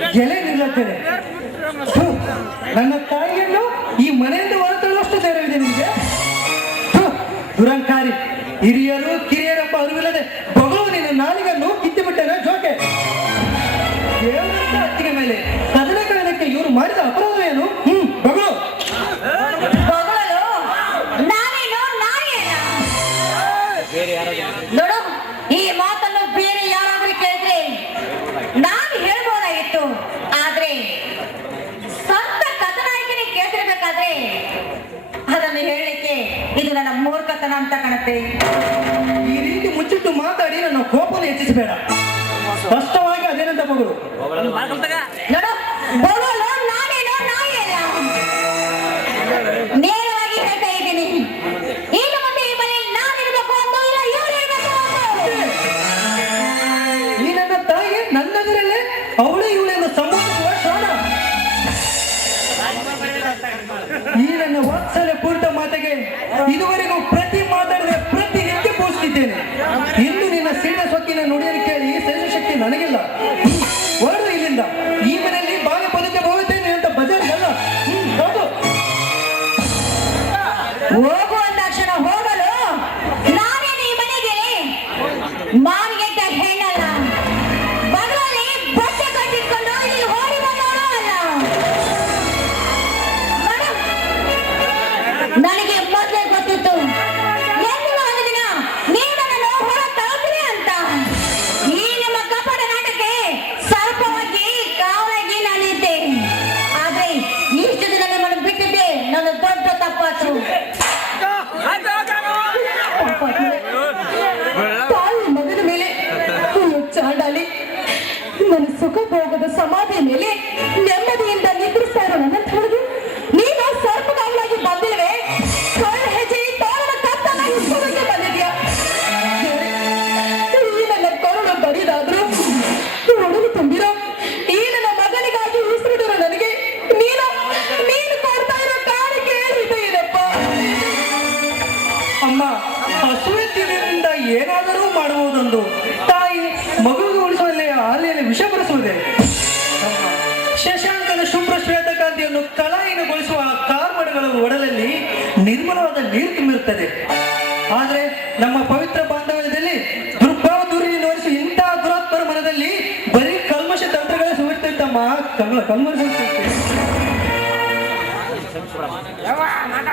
ಎಲೆ ನಿಲ್ಲತ್ತೇನೆ. ನನ್ನ ತಾಯಿಯನ್ನು ಈ ಮನೆಯಿಂದ ಹೊರತಳ್ಳುವಷ್ಟು ಧೈರ್ಯ ನಿಮಗೆ. ದುರಂಕಾರಿ. ಹಿರಿಯರು ಕಿರಿಯರಪ್ಪ ಅರಿವಿಲ್ಲದೆ ಬಗಳು ನಿನ್ನ ನಾಲಿಗನ್ನು ಕಿತ್ತು ಬಿಟ್ಟೆನ ಜೋಕೆ ಅತ್ತಿಗೆ ಮೇಲೆ ಕದನ ಕಾರಣಕ್ಕೆ ಇವರು ಮಾಡಿದ ಅಪರಾಧವೇನು? ಹ್ಮ್, ಬಗಳು. ಕಾಣುತ್ತೆ ಈ ರೀತಿ ಮುಚ್ಚಿಟ್ಟು ಮಾತಾಡಿ ನನ್ನ ಕೋಪನ ಹೆಚ್ಚಿಸಬೇಡ. ಸ್ಪಷ್ಟವಾಗಿ ಅದೇನಂತ ಮಗಳು? ನಾನೇನು ಈ ತಾಯಿ ನನ್ನೆದುರಲ್ಲೇ ಅವಳೇ ಇವಳೆಂದು ಸಂಬೋಧಿಸುವ ಶ್ರವಣ ಈ ನನ್ನ ವಾತ್ಸಲ್ಯ ಪೂರ್ತ ಮಾತೆಗೆ ಇದುವರೆಗೂ ನನ್ನ ಸುಖ ಭೋಗದ ಸಮಾಧಿ ಮೇಲೆ ನೆಮ್ಮದಿಯಿಂದ ನಿದ್ರಿಸ್ತಾ ಇರೋ ನನ್ನ ಹೊಡೆದು ನೀನು ಸರ್ಪಗಾವಲಾಗಿ ಬಂದಿರುವೆ ಕಳ್ಳ ಹೆಜ್ಜೆ ತೋರಣ ಕತ್ತನ್ನ ಹಿಡ್ಕೊಳ್ಳೋಕೆ ಬಂದಿದ್ಯಾ? ಈ ನನ್ನ ಕರುಳು ಬರಿದಾದ್ರು ಒಡಲು ತುಂಬಿರೋ ಈ ನನ್ನ ಮಗನಿಗಾಗಿ ಉಸಿರಿಡಿರೋ ನನಗೆ. ನೀನು ನೀನು ಕೊಡ್ತಾ ಇರೋ ಕಾಣಿಕೆ ಇದೆಯಪ್ಪ ಅಮ್ಮ ಹಸುವೆ ಏನಾದರೂ ಮಾಡಬಹುದೊಂದು ನೀರು ತುಂಬಿರುತ್ತದೆ ಆದರೆ ನಮ್ಮ ಪವಿತ್ರ ಬಾಂಧವ್ಯದಲ್ಲಿ ದುರ್ಭಾವ ದೂರಿನಿಂದ ನೋಡಿಸಿ ಇಂತಹ ದುರಾತ್ಮರ ಮನದಲ್ಲಿ ಬರೀ ಕಲ್ಮಶ ತಂತ್ರಗಳೇ ಸುಮಿರ್ತೈತಮ್ಮ ಕಲ್ಮ ಕಲ್ಮಶ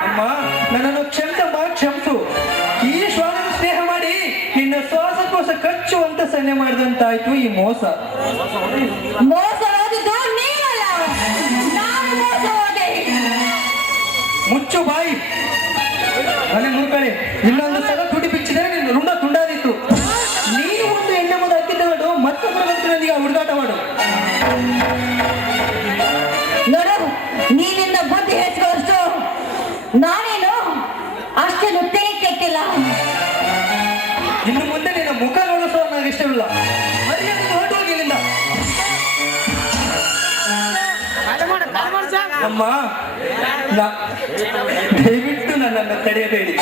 ಅಮ್ಮ ನನ್ನನ್ನು ಕ್ಷಮಿಸಮ್ಮ ಕ್ಷಮಿಸು. ಈ ಶ್ವಾನ ಸ್ನೇಹ ಮಾಡಿ ನಿನ್ನ ಶ್ವಾಸಕೋಶ ಕಚ್ಚುವಂತ ಸನ್ನೆ ಮಾಡಿದಂತಾಯ್ತು ಈ ಮೋಸ. ಮೋಸ ಮುಚ್ಚು ಬಾಯಿ. ಮನೆ ಮುರುಕಳೆ ಇನ್ನೊಂದು ಸಲ ತುಡಿ ಬಿಚ್ಚಿದರೆ ನಿನ್ನ ರುಂಡ ತುಂಡಾದಿತ್ತು ನೀನು ಒಂದು ಎಣ್ಣೆ ಮುಂದೆ ಹತ್ತಿದ್ದ ಮಾಡು ಮತ್ತೊಬ್ಬರ ಮಂತ್ರಿಯೊಂದಿಗೆ ಹುಡುಗಾಟ ಮಾಡು. ನೋಡು ನೀನಿಂದ ಬುದ್ಧಿ ಹೆಚ್ಚುವಷ್ಟು ನಾನೇನು ಅಷ್ಟೇನು ತಲೆ ಕೆಟ್ಟಿಲ್ಲ. ಇನ್ನು ಮುಂದೆ ನಿನ್ನ ಮುಖ ನೋಡಿಸೋ ನನಗೆ ಇಷ್ಟವಿಲ್ಲ. ಮರ್ಯಾದೆ ಹೊರಟು ಹೋಗಿ ಇಲ್ಲಿಂದ. ಅಮ್ಮ ದಯವಿಟ್ಟು ನನ್ನನ್ನು ತಡೆಯಬೇಡಿ.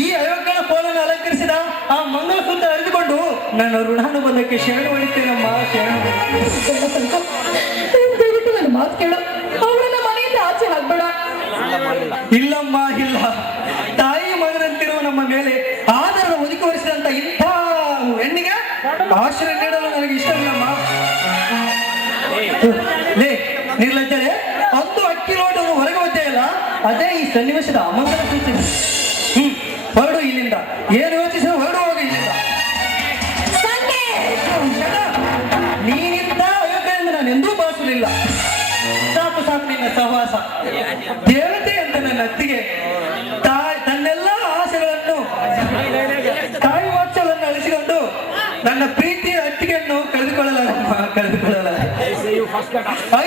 ಈ ಅಯೋಗ್ಯನ ಕೋಲನ್ನು ಅಲಂಕರಿಸಿದ ಆ ಮಂಗಲಸೂತ್ರ ಅರಿದುಕೊಂಡು ನನ್ನ ಋಣಾನುಬಂಧಕ್ಕೆ ಶರಣ ಹೊಡಿತೇನಮ್ಮ ಶರಣ ದಯವಿಟ್ಟು ನನ್ನ ಮಾತು ಕೇಳು. ಅವಳನ್ನ ಮನೆಯಿಂದ ಆಚೆ ಹಾಕ್ಬೇಡ. ಇಲ್ಲಮ್ಮ ಇಲ್ಲ. ತಾಯಿ ಮಗನಂತಿರುವ ನಮ್ಮ ಮೇಲೆ ಆಧಾರ ಒದಗಿ ಹೊರಿಸಿದಂತ ಇಂಥ ಹೆಣ್ಣಿಗೆ ಆಶ್ರಯ ನೀಡಲು ನನಗೆ ಇಷ್ಟವಿಲ್ಲಮ್ಮ. ಲೇ ನಿರ್ಲಜ್ಜರೆ. ಅದೇ ಈ ಸನ್ನಿವೇಶದ ಅಮಂಗಲ ಸೂಚನೆ. ಹ್ಮ್ ಹೊರಡು ಇಲ್ಲಿಂದ. ಏನು ಯೋಚಿಸಿದ್ರು ಹೊರಡು ಹೋಗಿ ಇಲ್ಲಿಂದ. ನೀನಿಂದ ಅಯೋಗ್ಯದಿಂದ ನಾನು ಎಂದೂ ಭಾವಿಸಲಿಲ್ಲ ಸಾಕು ಸಾಕು ನಿನ್ನ ಸಹವಾಸ. ದೇವತೆ ಅಂತ ನನ್ನ ಅತ್ತಿಗೆ. ತಾಯಿ ತನ್ನೆಲ್ಲ ಆಸೆಗಳನ್ನು ತಾಯಿ ವಾತ್ಸಲ್ಯವನ್ನು ಅಳಿಸಿಕೊಂಡು ನನ್ನ ಪ್ರೀತಿಯ ಅತ್ತಿಗೆಯನ್ನು ಕಳೆದುಕೊಳ್ಳಲಾರೆ ಕಳೆದುಕೊಳ್ಳಲಾರೆ ಐ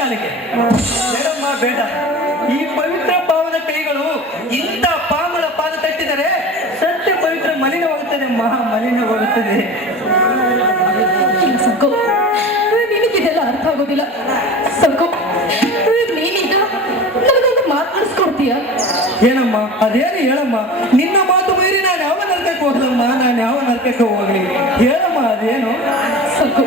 ನೀನು ಮೇಡಮ್ಮ ಬೇಡಮ್ಮ ಬೇಡ. ಈ ಪವಿತ್ರ ಪಾವನ ಕೈಗಳು ಇಂಥ ಪಾಮಲ ಪಾದ ತಟ್ಟಿದರೆ ಸತ್ಯ ಪವಿತ್ರ ಮಲಿನವಾಗುತ್ತದೆ ಮಹಾ ಮಲಿನವಾಗುತ್ತದೆ. ನಿನಗಿದೆಲ್ಲ ಅರ್ಥ ಆಗೋದಿಲ್ಲ. ಸಂಕು ನೀನೀಗ ನನಗೊಂದು ಮಾತನಾಡಿಸ್ಕೊಡ್ತೀಯ ಏನಮ್ಮ? ಅದೇನು ಹೇಳಮ್ಮ? ನಿನ್ನ ಮಾತು ಮೀರಿ ನಾನು ಯಾವ ನರ್ಕಕ್ಕೆ ಹೋಗ್ಲಮ್ಮ? ನಾನು ಯಾವ ನರ್ಕಕ್ಕೆ ಹೋಗ್ಲಿ? ಹೇಳಮ್ಮ ಅದೇನು? ಸಂಕು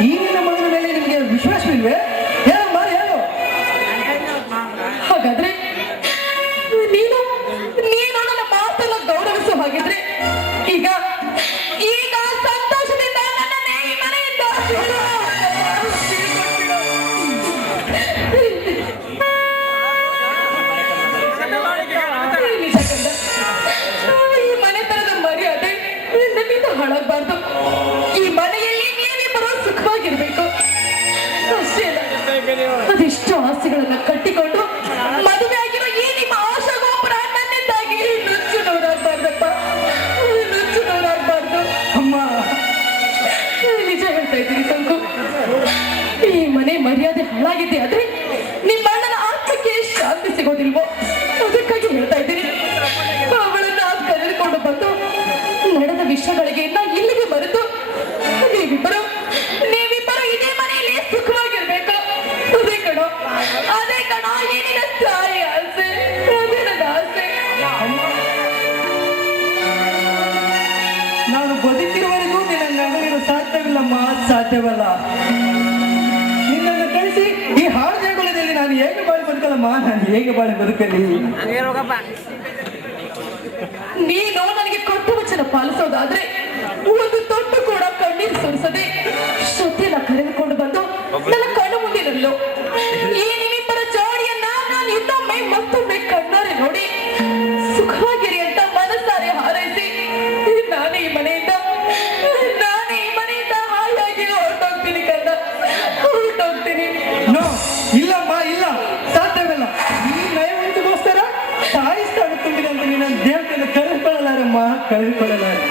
ಈ ಆಸೆಗಳನ್ನ ಕಟ್ಟಿಕೊಂಡು ಮದುವೆ ಆಗಿರೋ ಈ ನಿಮ್ಮ ಆಶಾ ಗೋಪುರ ನನ್ನಿಂದಾಗಿ ನುಚ್ಚು ನೂರಾಗ್ಬಾರ್ದಪ್ಪ ನುಚ್ಚು ನೂರಾಗ್ಬಾರ್ದು ಅಮ್ಮ ನಿಜ ಹೇಳ್ತಾ ಇದ್ದೀನಿ ಸಂಕು. ಈ ಮನೆ ಮರ್ಯಾದೆ ಹಾಳಾಗಿದೆ ಆದ್ರೆ ನಿಮ್ಮ ಅಣ್ಣನ ಆತ್ಮಕ್ಕೆ ಶಾಂತಿ ಸಿಗೋದಿಲ್ವೋ? ಅದಕ್ಕಾಗಿ ಹೇಳ್ತಾ ಇದ್ದೀನಿ. ಅವಳನ್ನ ಕರೆದುಕೊಂಡು ಬಂದು ನಡೆದ ವಿಷಯಗಳಿಗೆ ನಾನು ಇಲ್ಲಿಗೆ ಬರೆದು ನೀವಿಬ್ಬರು ಸಾಧ್ಯವಲ್ಲ ನಿನ್ನನ್ನು ಕಳಿಸಿ ಈ ಹಾಳು ದೇಗುಲದಲ್ಲಿ ನಾನು ಹೇಗೆ ಬಾಳಿ ಬದುಕಲ್ಲಮ್ಮ ನಾನು ಹೇಗೆ ಬಾಳಿ ಬದುಕಲಿ? ನೀನು ನನಗೆ ಕೊಟ್ಟ ವಚನ ಪಾಲಿಸೋದಾದ್ರೆ ಒಂದು ತೊಟ್ಟು ಕೂಡ ಕಣ್ಣೀರು ಸುರಿಸದೆ ಕರೆದುಕೊಳ್ಳಲಾರೆ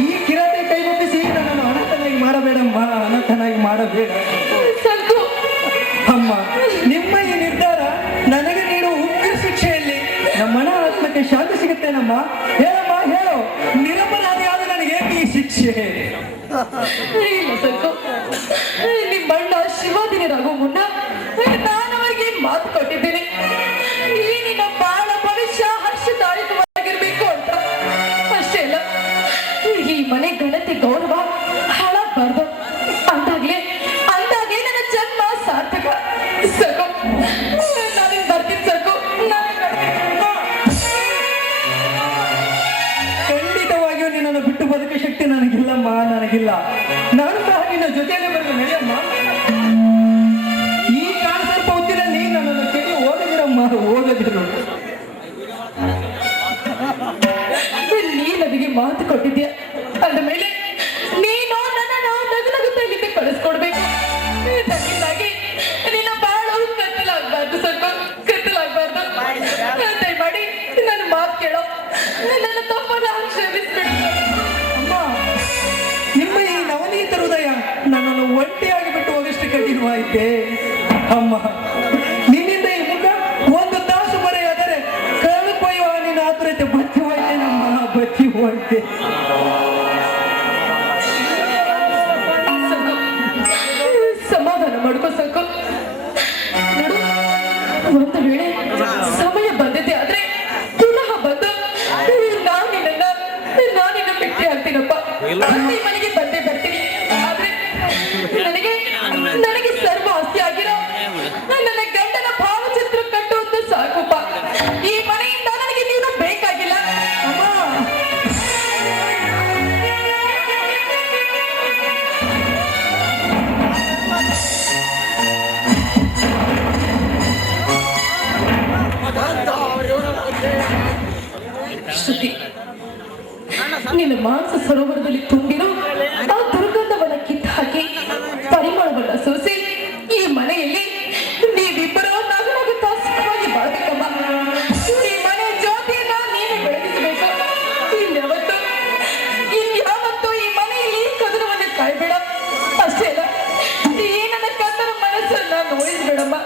ಈ ಕಿರಾತೆ ಕೈಗೊಂಡಿಸಿ ನನ್ನನ್ನು ಅನಂತನಾಗಿ ಮಾಡಬೇಡಮ್ಮ ಅನಂತನಾಗಿ ಮಾಡಬೇಡ. ಅಮ್ಮ ನಿಮ್ಮ ಈ ನಿರ್ಧಾರ ನನಗೆ ನೀಡುವ ಉಗ್ರ ಶಿಕ್ಷೆಯಲ್ಲಿ ನಮ್ಮನ ಆತ್ಮಕ್ಕೆ ಶಾಂತಿ ಸಿಗುತ್ತೇನಮ್ಮ? ಹೇಳಮ್ಮ ಹೇಳು. ನಿರಪರಾಧಿಯಾದ ನನಗೆ ಈ ಶಿಕ್ಷೆ. ಮಾತು ಕೊಟ್ಟಿದ್ಯಾ? ಅಂದ ಮೇಲೆ, ನೀನು ನನ್ನನ್ನು ನಗನಗುತ್ತಾ ಇಲ್ಲಿಗೆ ಕಳಿಸ್ಕೊಡ್ಬೇಕು. ನನ್ನಿಂದಾಗಿ ನಿನ್ನ ಬಾಳು ಕತ್ತಲಾಗ್ಬಾರ್ದು ಸ್ವಲ್ಪ, ಕತ್ತಲಾಗ್ಬಾರ್ದು. ಮಾಡಿ ನನ್ನ ಮಾತು ಕೇಳೋ. ನನ್ನ ತಮ್ಮನ ಕ್ಷಮಿಸ್ಬಿಡಿ ಅಮ್ಮ, ನಿಮ್ಮ ಈ ನವನೀತ ಹೃದಯ ನನ್ನನ್ನು ಒಂಟಿಯಾಗಿ ಬಿಟ್ಟು ಹೋಗಷ್ಟು ಕಠಿಣವಾಯಿತೆ ಅಮ್ಮ ಸಮಾಧಾನ ಮಾಡ್ಕೋ ಸಾಕು ನೋಡು ಒಂದು ವೇಳೆ Samuel Brunamba